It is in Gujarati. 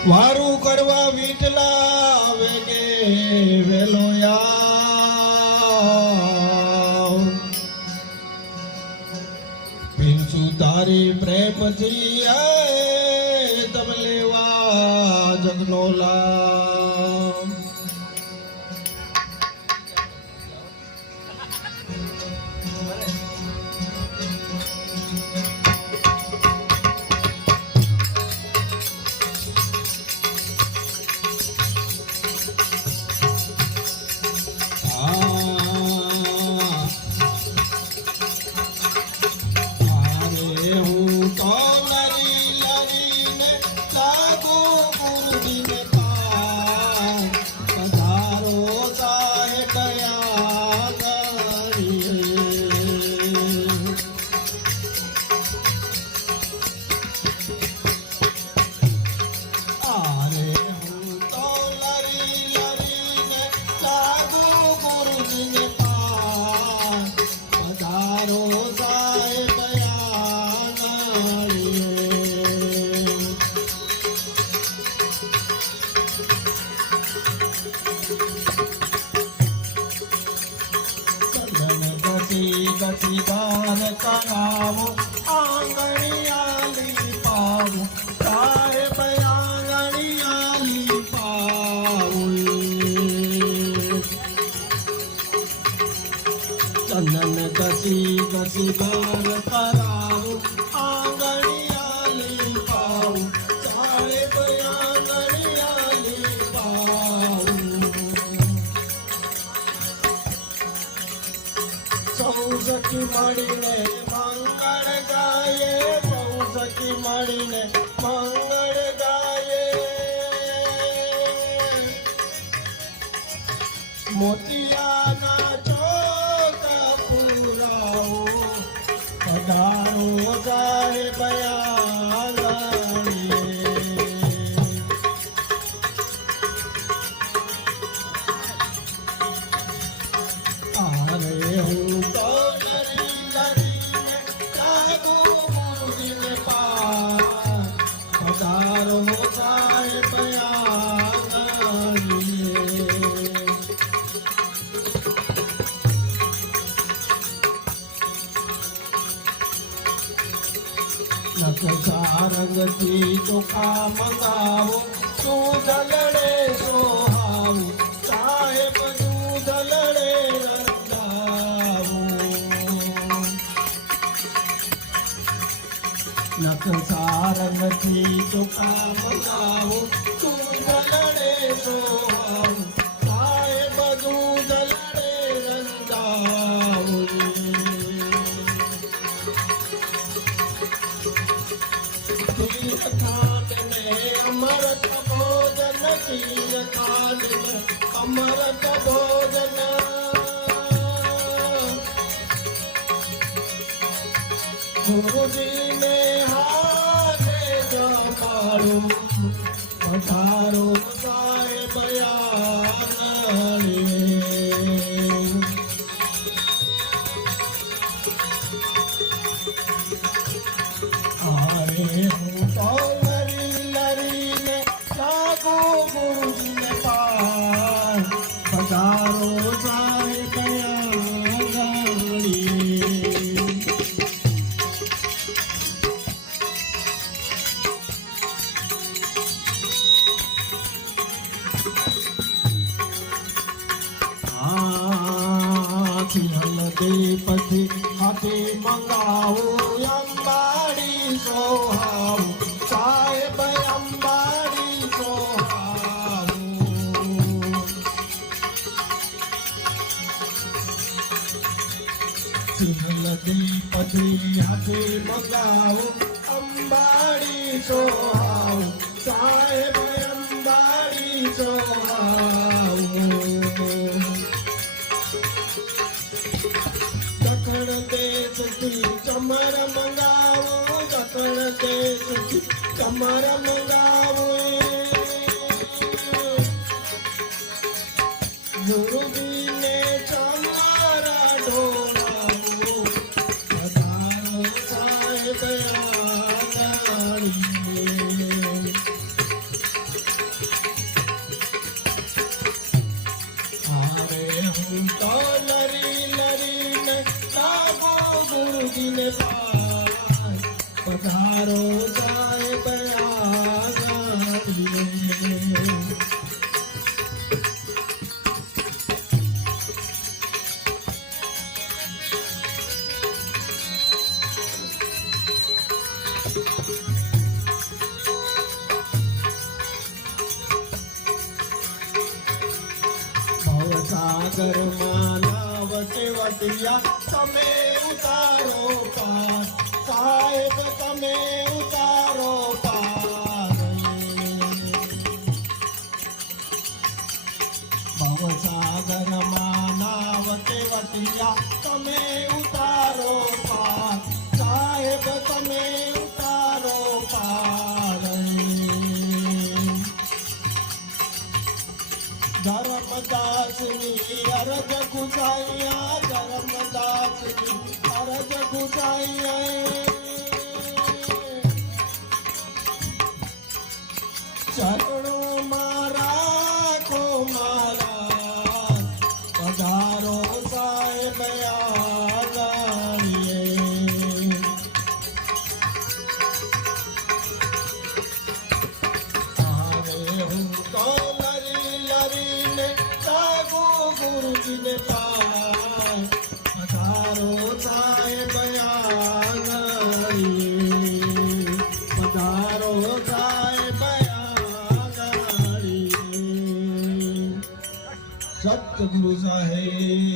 વારું કરવા વીટલા વેગે વેલો યાવ પીરસું તારી પ્રેમથી આય તબ લેવા જગનો લામ ગતિદાર કરાવો આંગણિયાલી પાવો સાહેબ આંગણિયાલી પાવો ચંદન ઘસી ઘસી બાર કરાવો આંગણિયાલી પાવો સાહેબ આંગણિયાલી પાવો સૌસખી મળીને મંગળ ગાયે સૌસખી મળીને મંગળ ગાયે મોતિયાના ચોક પુરાવો પધારો જાય બયાલાએ હું તો રંગથી ચોખા મંગાવો દૂધ લડે સોહાવો સાહેબ દૂધ લડે રંગાવો નકશા રંગથી ચોખા મંગાવો દૂધ લડે સોહાવો સાહેબ દૂધ લડે રંગાવો અમૃત ભોજન ખીર ખાંડ અમૃત ભોજન ગુરુજીને હાથે જમાડું પધારો સાહેબ આરે હું તો લરીને લાગો ગુરુજીને પાર પધારો સાહેબ પછી હાથે મંગાવો અંબાડી સોહાવો સાહેબ અંબાડી સોહાવો નદી પછી હાથે મંગાવો અંબાડી સોહાવો સાહેબ અંબાડી સોહાવો ચમર મંગાવો દખણ દેશથી ચમર મંગાવો ગુરુજીને ચમર ઢોળાવો પધારો સાહેબ આંગણીએ પધારો સાહેબ આંગણીએ. ભવસાગર માં નાવ વટિયા તમે ઉતારો પાર સાહેબ તમે ઉતારો પાર. ભવસાગર માં નાવ વટિયા તમે ઉતારો પાર સાહેબ તમે ઉતારો પાર. ધર્મદાસની અરજ ગુસાઈયા ધર્મદાસની અરજ ગુસાઈયા ચરણો રાખો મારા પધારો સાહેબ આંગણીએ. હું તો લરીને જાગો ગુરુજીને પાય પધારો સાહેબ આંગણીએ. પધારો સાહેબ આંગણીએ. સતગુરુ સાહેબ